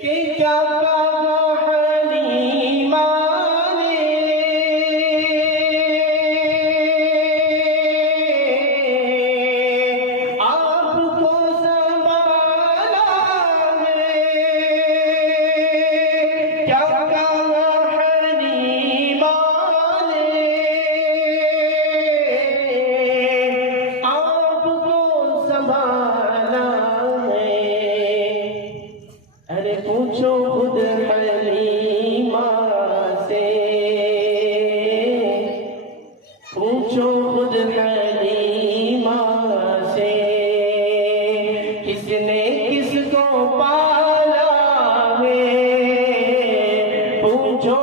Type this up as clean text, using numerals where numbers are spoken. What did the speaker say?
कि क्या हलीमा ने आपको संभाला है, क्या हलीमा ने आपको संभाला। अरे पूछो खुद हलीमा से, पूछो खुद हलीमा से, किसने किसको पाला है, पूछो